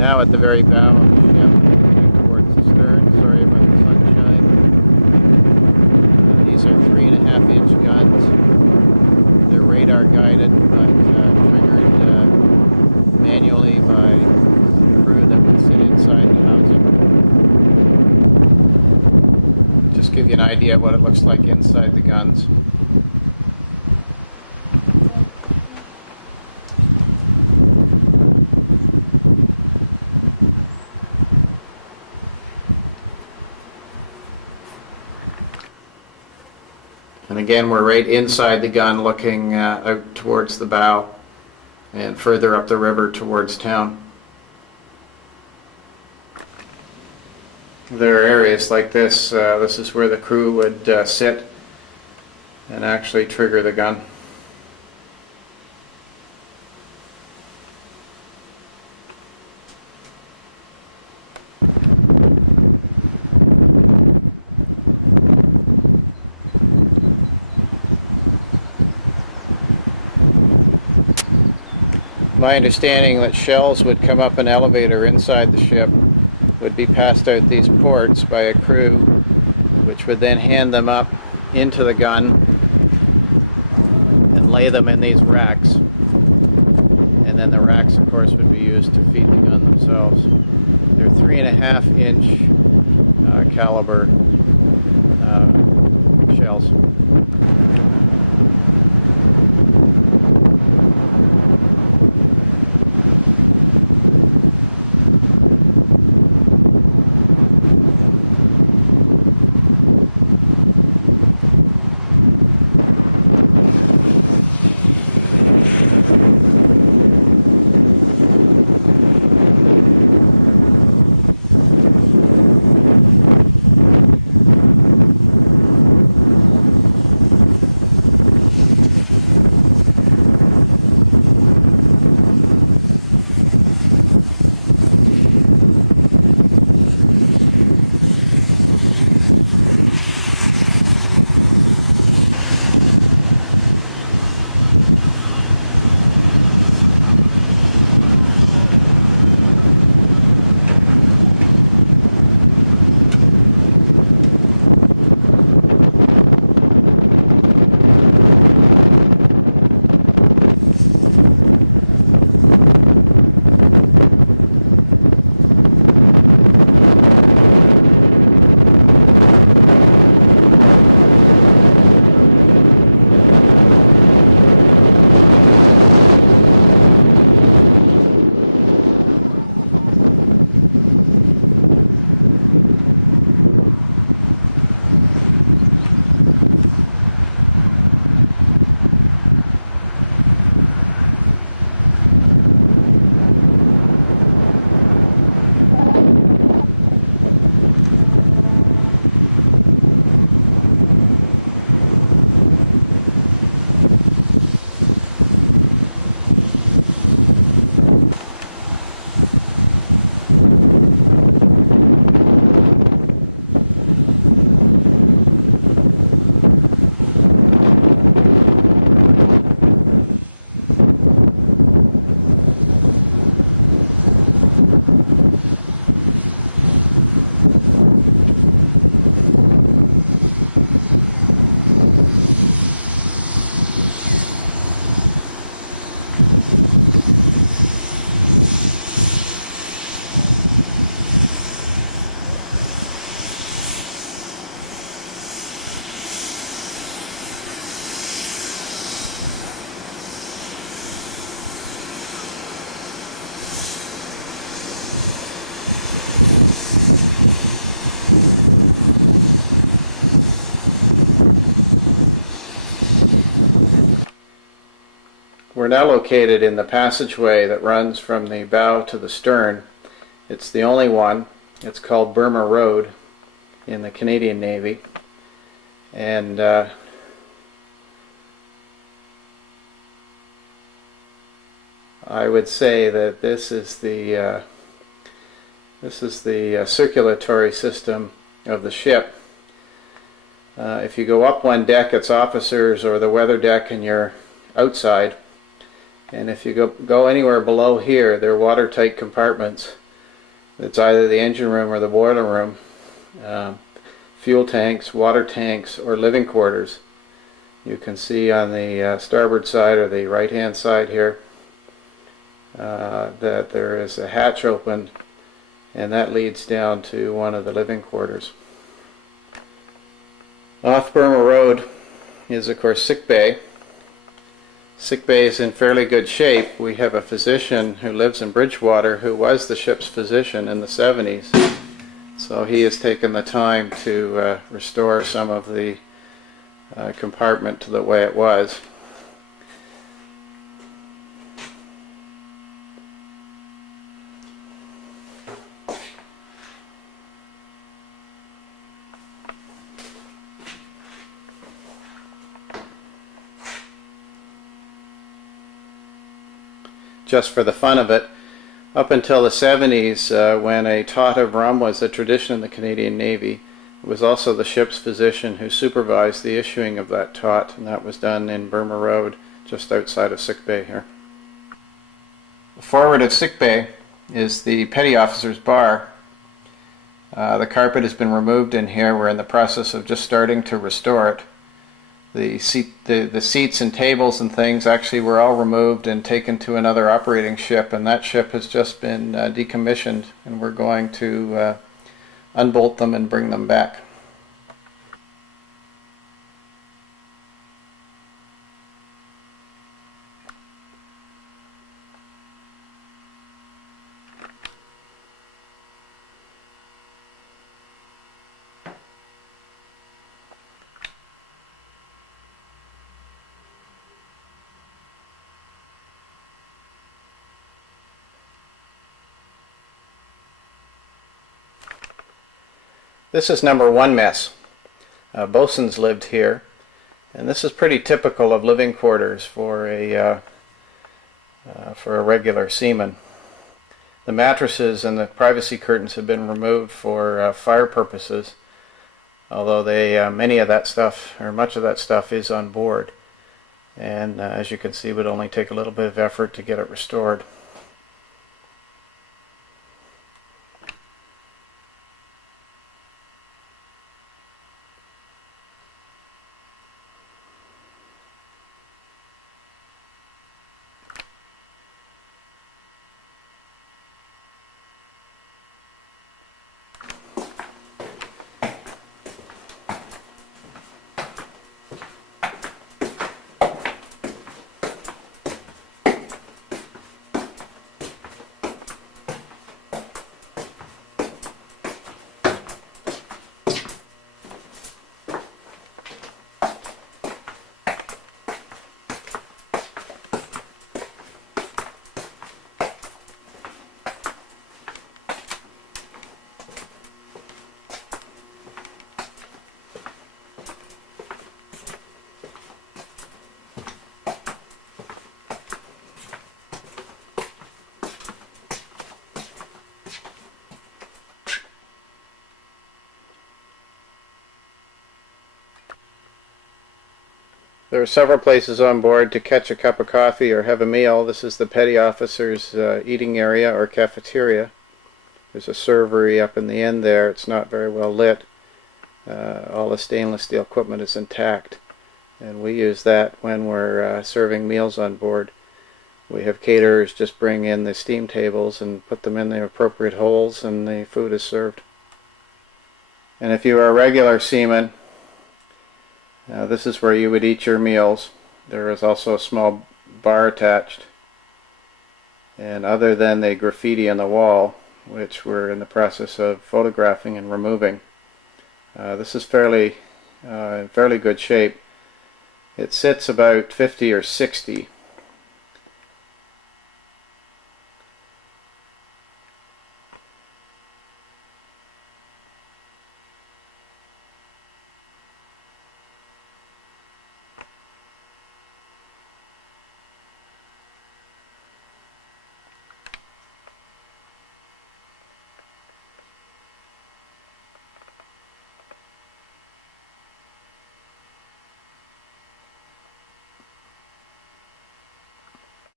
Now at the very bow of the ship, looking towards the stern. Sorry about the sunshine. These are 3.5-inch guns. They're radar guided, but triggered manually by the crew that would sit inside the housing. Just give you an idea of what it looks like inside the guns. And again, we're right inside the gun, looking out towards the bow and further up the river towards town. There are areas like this. This is where the crew would sit and actually trigger the gun. My understanding that shells would come up an elevator inside the ship, would be passed out these ports by a crew, which would then hand them up into the gun and lay them in these racks. And then the racks, of course, would be used to feed the gun themselves. They're 3.5-inch caliber shells. We're now located in the passageway that runs from the bow to the stern. It's the only one. It's called Burma Road in the Canadian Navy. And I would say that this is the circulatory system of the ship. If you go up one deck, it's officers or the weather deck, and you're outside. And if you go anywhere below here, they're watertight compartments It's either the engine room or the boiler room, fuel tanks, water tanks, or living quarters. You can see on the starboard side or the right hand side here that there is a hatch open, and that leads down to one of the living quarters. Off Burma Road is of course sick bay. Sick bay is in fairly good shape. We have a physician who lives in Bridgewater who was the ship's physician in the 70s. So he has taken the time to restore some of the compartment to the way it was. Just for the fun of it, up until the 70s, when a tot of rum was a tradition in the Canadian Navy, it was also the ship's physician who supervised the issuing of that tot, and that was done in Burma Road, just outside of sick bay here. Forward of sick bay is the petty officer's bar. The carpet has been removed in here. We're in the process of just starting to restore it. The seats and tables and things actually were all removed and taken to another operating ship, and that ship has just been decommissioned, and we're going to unbolt them and bring them back. This is number 1 mess. Bosun's lived here, and this is pretty typical of living quarters for a regular seaman. The mattresses and the privacy curtains have been removed for fire purposes, although many of that stuff, or much of that stuff, is on board, and as you can see, it would only take a little bit of effort to get it restored. There are several places on board to catch a cup of coffee or have a meal. This is the petty officer's eating area or cafeteria. There's a servery up in the end there. It's not very well lit. All the stainless steel equipment is intact, and we use that when we're serving meals on board. We have caterers just bring in the steam tables and put them in the appropriate holes, and the food is served. And if you are a regular seaman, this is where you would eat your meals. There is also a small bar attached. And other than the graffiti on the wall, which we're in the process of photographing and removing, this is in fairly good shape. It sits about 50 or 60